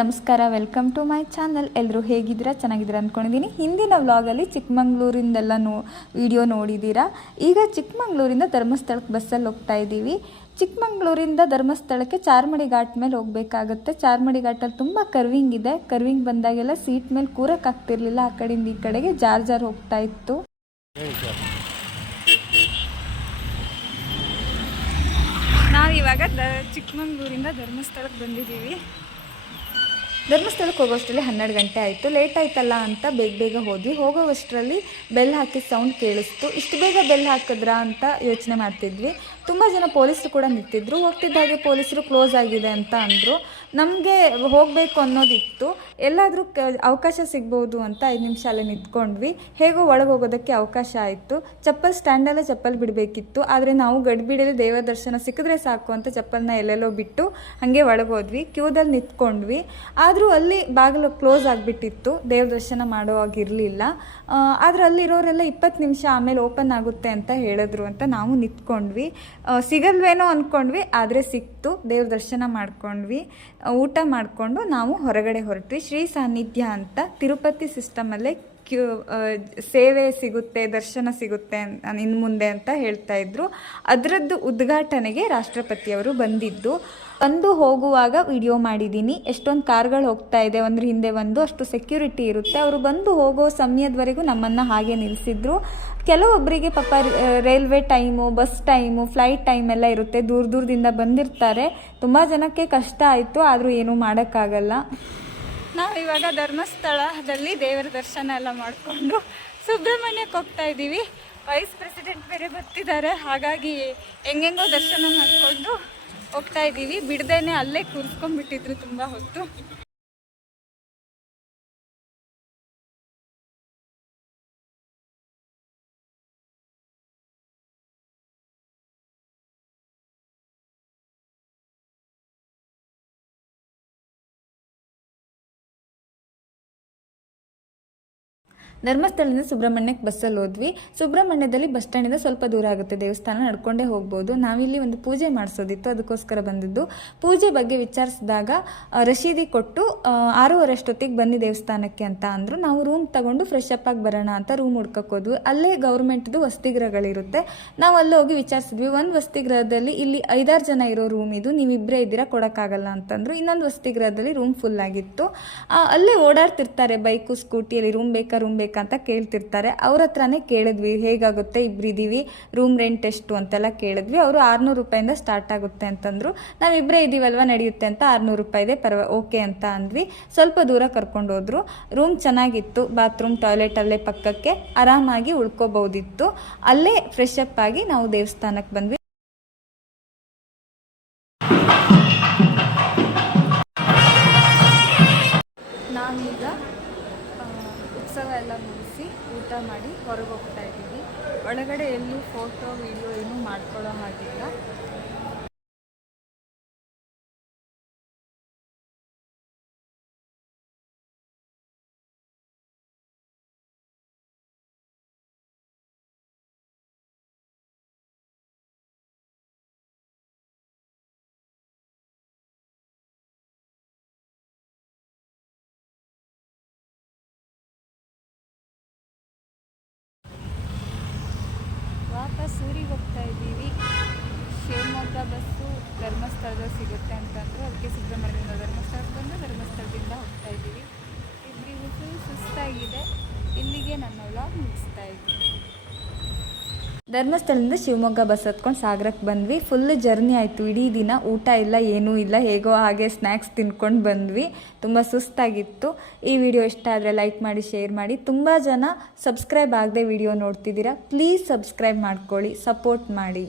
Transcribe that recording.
ನಮಸ್ಕಾರ welcome to my channel ಎಲ್ಲರೂ ಹೇಗಿದ್ದೀರಾ? ಚೆನ್ನಾಗಿದ್ದೀರಾ ಅಂದ್ಕೊಂಡಿದ್ದೀನಿ ಹಿಂದಿನ ವ್ಲಾಗಲ್ಲಿ ಚಿಕ್ಕಮಂಗ್ಳೂರಿಂದೆಲ್ಲ ನೋ ವಿಡಿಯೋ ನೋಡಿದ್ದೀರಾ? ಈಗ ಚಿಕ್ಕಮಂಗ್ಳೂರಿಂದ ಧರ್ಮಸ್ಥಳಕ್ಕೆ ಬಸ್ಸಲ್ಲಿ ಹೋಗ್ತಾ ಇದ್ದೀವಿ. ಚಿಕ್ಕಮಂಗ್ಳೂರಿಂದ ಧರ್ಮಸ್ಥಳಕ್ಕೆ ಚಾರ್ಮಡಿ ಘಾಟ್ ಮೇಲೆ ಹೋಗಬೇಕಾಗುತ್ತೆ. ಚಾರ್ಮಡಿ ಘಾಟಲ್ಲಿ ತುಂಬ ಕರ್ವಿಂಗ್ ಇದೆ. ಕರ್ವಿಂಗ್ ಬಂದಾಗೆಲ್ಲ ಸೀಟ್ ಮೇಲೆ ಕೂರಕ್ಕಾಗ್ತಿರ್ಲಿಲ್ಲ ಆ ಕಡೆಯಿಂದ ಈ ಕಡೆಗೆ ಜಾರ್ ಜಾರ್ ಹೋಗ್ತಾ ಇತ್ತು. ನಾವಿವಾಗ ದ, ಚಿಕ್ಕಮಂಗ್ಳೂರಿಂದ ಧರ್ಮಸ್ಥಳಕ್ಕೆ ಬಂದಿದ್ದೀವಿ. ಧರ್ಮಸ್ಥಳಕ್ಕೆ ಹೋಗೋಷ್ಟರಲ್ಲಿ ಹನ್ನೆರಡು ಗಂಟೆ ಆಯಿತು. ಲೇಟ್ ಆಯ್ತಲ್ಲ ಅಂತ ಬೇಗ ಬೇಗ ಹೋದ್ವಿ. ಹೋಗೋವಷ್ಟರಲ್ಲಿ ಬೆಲ್ ಹಾಕಿ ಸೌಂಡ್ ಕೇಳಿಸ್ತು. ಇಷ್ಟು ಬೇಗ ಬೆಲ್ ಹಾಕಿದ್ರಾ ಅಂತ ಯೋಚನೆ ಮಾಡ್ತಿದ್ವಿ. ತುಂಬ ಜನ ಪೊಲೀಸರು ಕೂಡ ನಿಂತಿದ್ರು. ಹೋಗ್ತಿದ್ದ ಹಾಗೆ ಪೊಲೀಸರು ಕ್ಲೋಸ್ ಆಗಿದೆ ಅಂತ ಅಂದರು. ನಮಗೆ ಹೋಗಬೇಕು ಅನ್ನೋದಿತ್ತು. ಎಲ್ಲಾದರೂ ಅವಕಾಶ ಸಿಗ್ಬೋದು ಅಂತ ಐದು ನಿಮಿಷ ಅಲ್ಲಿ ನಿಂತ್ಕೊಂಡ್ವಿ. ಹೇಗೋ ಒಳಗೆ ಹೋಗೋದಕ್ಕೆ ಅವಕಾಶ ಆಯಿತು. ಚಪ್ಪಲ್ ಸ್ಟ್ಯಾಂಡಲ್ಲೇ ಚಪ್ಪಲ್ ಬಿಡಬೇಕಿತ್ತು. ಆದರೆ ನಾವು ಗಡ್ಬಿಡಿಯಲ್ಲಿ ದೇವ ದರ್ಶನ ಸಿಕ್ಕಿದ್ರೆ ಸಾಕು ಅಂತ ಚಪ್ಪಲ್ನ ಎಲ್ಲೆಲ್ಲೋ ಬಿಟ್ಟು ಹಾಗೆ ಒಳಗೆ ಹೋದ್ವಿ. ಕ್ಯೂದಲ್ಲಿ ನಿಂತ್ಕೊಂಡ್ವಿ. ಆದರೂ ಅಲ್ಲಿ ಬಾಗಿಲು ಕ್ಲೋಸ್ ಆಗಿಬಿಟ್ಟಿತ್ತು. ದೇವ್ರ ದರ್ಶನ ಮಾಡೋ ಆಗಿರಲಿಲ್ಲ ಆದರೆ ಅಲ್ಲಿರೋರೆಲ್ಲ ಇಪ್ಪತ್ತು ನಿಮಿಷ ಆಮೇಲೆ ಓಪನ್ ಆಗುತ್ತೆ ಅಂತ ಹೇಳಿದ್ರು ಅಂತ ನಾವು ನಿಂತ್ಕೊಂಡ್ವಿ. ಸಿಗಲ್ವೇನೋ ಅಂದ್ಕೊಂಡ್ವಿ ಆದರೆ ಸಿಕ್ತು. ದೇವ್ರ ದರ್ಶನ ಮಾಡ್ಕೊಂಡ್ವಿ. ಊಟ ಮಾಡಿಕೊಂಡು ನಾವು ಹೊರಗಡೆ ಹೊರಟ್ವಿ. ಶ್ರೀ ಸಾನ್ನಿಧ್ಯ ಅಂತ ತಿರುಪತಿ ಸಿಸ್ಟಮಲ್ಲೇ ಕ್ಯೂ ಸೇವೆ ಸಿಗುತ್ತೆ, ದರ್ಶನ ಸಿಗುತ್ತೆ ಇನ್ನು ಮುಂದೆ ಅಂತ ಹೇಳ್ತಾ ಇದ್ರು. ಅದರದ್ದು ಉದ್ಘಾಟನೆಗೆ ರಾಷ್ಟ್ರಪತಿಯವರು ಬಂದಿದ್ದು. ಬಂದು ಹೋಗುವಾಗ ವಿಡಿಯೋ ಮಾಡಿದ್ದೀನಿ. ಎಷ್ಟೊಂದು ಕಾರ್ಗಳು ಹೋಗ್ತಾ ಇದೆ, ಒಂದ್ರ ಹಿಂದೆ ಒಂದು, ಅಷ್ಟು ಸೆಕ್ಯೂರಿಟಿ ಇರುತ್ತೆ. ಅವರು ಬಂದು ಹೋಗೋ ಸಮಯದವರೆಗೂ ನಮ್ಮನ್ನು ಹಾಗೆ ನಿಲ್ಲಿಸಿದ್ರು ಕೆಲವೊಬ್ಬರಿಗೆ ಪಾಪ railway time, bus time, flight time ಎಲ್ಲ ಇರುತ್ತೆ. ದೂರ ದೂರದಿಂದ ಬಂದಿರ್ತಾರೆ. ತುಂಬ ಜನಕ್ಕೆ ಕಷ್ಟ ಆಯಿತು, ಆದರೂ ಏನೂ ಮಾಡೋಕ್ಕಾಗಲ್ಲ. ನಾವಿವಾಗ ಧರ್ಮಸ್ಥಳದಲ್ಲಿ ದೇವರ ದರ್ಶನ ಎಲ್ಲ ಮಾಡಿಕೊಂಡು ಸುಬ್ರಹ್ಮಣ್ಯಕ್ಕೆ ಹೋಗ್ತಾ ಇದ್ದೀವಿ. ವೈಸ್ ಪ್ರೆಸಿಡೆಂಟ್ ಬೇರೆ ಬರ್ತಿದ್ದಾರೆ. ಹಾಗಾಗಿ ಹೆಂಗೆಂಗೋ ದರ್ಶನ ಮಾಡಿಕೊಂಡು ಹೋಗ್ತಾ ಇದ್ದೀವಿ. ಬಿಡದೇನೆ ಅಲ್ಲೇ ಕೂರ್ಸ್ಕೊಂಡ್ಬಿಟ್ಟಿದ್ರು ತುಂಬ ಹೊತ್ತು. ಧರ್ಮಸ್ಥಳದಿಂದ ಸುಬ್ರಹ್ಮಣ್ಯಕ್ಕೆ ಬಸ್ಸಲ್ಲಿ ಹೋದ್ವಿ. ಸುಬ್ರಹ್ಮಣ್ಯದಲ್ಲಿ ಬಸ್ ಸ್ಟ್ಯಾಂಡಿಂದ ಸ್ವಲ್ಪ ದೂರ ಆಗುತ್ತೆ. ದೇವಸ್ಥಾನ ನಡ್ಕೊಂಡೇ ಹೋಗ್ಬೋದು. ನಾವಿಲ್ಲಿ ಒಂದು ಪೂಜೆ ಮಾಡಿಸೋದಿತ್ತು. ಅದಕ್ಕೋಸ್ಕರ ಬಂದಿದ್ದು. ಪೂಜೆ ಬಗ್ಗೆ ವಿಚಾರಿಸಿದಾಗ ರಶೀದಿ ಕೊಟ್ಟು ಆರೂವರೆ ಅಷ್ಟೊತ್ತಿಗೆ ಬನ್ನಿ ದೇವಸ್ಥಾನಕ್ಕೆ ಅಂತ ಅಂದರು. ನಾವು ರೂಮ್ ತಗೊಂಡು ಫ್ರೆಶ್ ಅಪ್ ಆಗಿ ಬರೋಣ ಅಂತ ರೂಮ್ ಹುಡ್ಕಕ್ಕೆ ಹೋದ್ವಿ. ಅಲ್ಲೇ ಗೌರ್ಮೆಂಟ್ದು ವಸತಿಗೃಹಗಳಿರುತ್ತೆ. ನಾವು ಅಲ್ಲಿ ಹೋಗಿ ವಿಚಾರಿಸಿದ್ವಿ. ಒಂದು ವಸತಿಗೃಹದಲ್ಲಿ ಇಲ್ಲಿ ಐದಾರು ಜನ ಇರೋ ರೂಮ್ ಇದು. ನೀವಿಬ್ಬರೇ ಇದ್ದೀರಾ, ಕೊಡೋಕ್ಕಾಗಲ್ಲ ಅಂತಂದ್ರು. ಇನ್ನೊಂದು ವಸತಿಗೃಹದಲ್ಲಿ ರೂಮ್ ಫುಲ್ ಆಗಿತ್ತು. ಅಲ್ಲೇ ಓಡಾಡ್ತಿರ್ತಾರೆ. ಬೈಕು ಸ್ಕೂಟಿಯಲ್ಲಿ ರೂಮ್ ಬೇಕಾ ರೂಮ್ ಬೇಕಾ ಅಂತ ಕೇಳ್ತಿರ್ತಾರೆ. ಅವ್ರ ಹತ್ರನೇ ಕೇಳಿದ್ವಿ, ಹೇಗಾಗುತ್ತೆ? ಇಬ್ಬರಿದ್ದೀವಿ ರೂಮ್ ರೆಂಟ್ ಎಷ್ಟು? ಅಂತೆಲ್ಲ ಕೇಳಿದ್ವಿ. ಅವರು ಆರುನೂರು ರೂಪಾಯಿಂದ ಸ್ಟಾರ್ಟ್ ಆಗುತ್ತೆ ಅಂತಂದ್ರು. ನಾವಿಬ್ಬರೇ ಇದ್ದೀವಲ್ವ ನಡೆಯುತ್ತೆ ಅಂತ ಆರುನೂರು ರೂಪಾಯಿ ಇದೆ, ಪರ್ವ, ಓಕೆ ಅಂತ ಅಂದ್ವಿ. ಸ್ವಲ್ಪ ದೂರ ಕರ್ಕೊಂಡು ಹೋದ್ರು. ರೂಮ್ ಚೆನ್ನಾಗಿತ್ತು ಬಾತ್ರೂಮ್ ಟಾಯ್ಲೆಟ್ ಅಲ್ಲೇ ಪಕ್ಕಕ್ಕೆ. ಆರಾಮಾಗಿ ಉಳ್ಕೋಬಹುದಿತ್ತು ಅಲ್ಲೇ ಫ್ರೆಶ್ ಅಪ್ ಆಗಿ ನಾವು ದೇವಸ್ಥಾನಕ್ಕೆ ಬಂದ್ವಿ. ಉತ್ಸವ ಎಲ್ಲ ಮುಗಿಸಿ ಊಟ ಮಾಡಿ ಹೊರಗೆ ಹೋಗ್ತಾ ಇದ್ದೀವಿ. ಒಳಗಡೆ ಎಲ್ಲೂ ಫೋಟೋ, ವಿಡಿಯೋ ಏನೂ ಮಾಡ್ಕೊಳ್ಳೋ ಹಾಗಿಲ್ಲ. ಇದ್ದೀವಿ ಶಿವಮೊಗ್ಗ ಬಸ್ಸು ಧರ್ಮಸ್ಥಳದ ಸಿಗುತ್ತೆ ಅಂತಂದರೆ ಅದಕ್ಕೆ ಸುಬ್ರಹ್ಮಣ್ಯದಿಂದ ಧರ್ಮಸ್ಥಳಕ್ಕೆ ಬಂದು ಧರ್ಮಸ್ಥಳದಿಂದ ಹೋಗ್ತಾ ಇದ್ದೀವಿ. ಇಬ್ಬರಿಗೂ ಸುಸ್ತಾಗಿದೆ. ಇಲ್ಲಿಗೆ ನನ್ನ ವ್ಲಾಗ್ ಮುಗಿಸ್ತಾ ಇದ್ದೀನಿ ಧರ್ಮಸ್ಥಳದಿಂದ ಶಿವಮೊಗ್ಗ ಬಸ್ ಹತ್ಕೊಂಡು ಸಾಗರಕ್ಕೆ ಬಂದ್ವಿ. ಫುಲ್ ಜರ್ನಿ ಆಯಿತು. ಇಡೀ ದಿನ ಊಟ ಇಲ್ಲ, ಏನೂ ಇಲ್ಲ. ಹೇಗೋ ಹಾಗೆ ಸ್ನ್ಯಾಕ್ಸ್ ತಿನ್ಕೊಂಡು ಬಂದ್ವಿ. ತುಂಬ ಸುಸ್ತಾಗಿತ್ತು. ಈ ವಿಡಿಯೋ ಇಷ್ಟ ಆದರೆ ಲೈಕ್ ಮಾಡಿ ಶೇರ್ ಮಾಡಿ. ತುಂಬ ಜನ ಸಬ್ಸ್ಕ್ರೈಬ್ ಆಗದೆ ವಿಡಿಯೋ ನೋಡ್ತಿದ್ದೀರಾ. ಪ್ಲೀಸ್ ಸಬ್ಸ್ಕ್ರೈಬ್ ಮಾಡ್ಕೊಳ್ಳಿ. ಸಪೋರ್ಟ್ ಮಾಡಿ.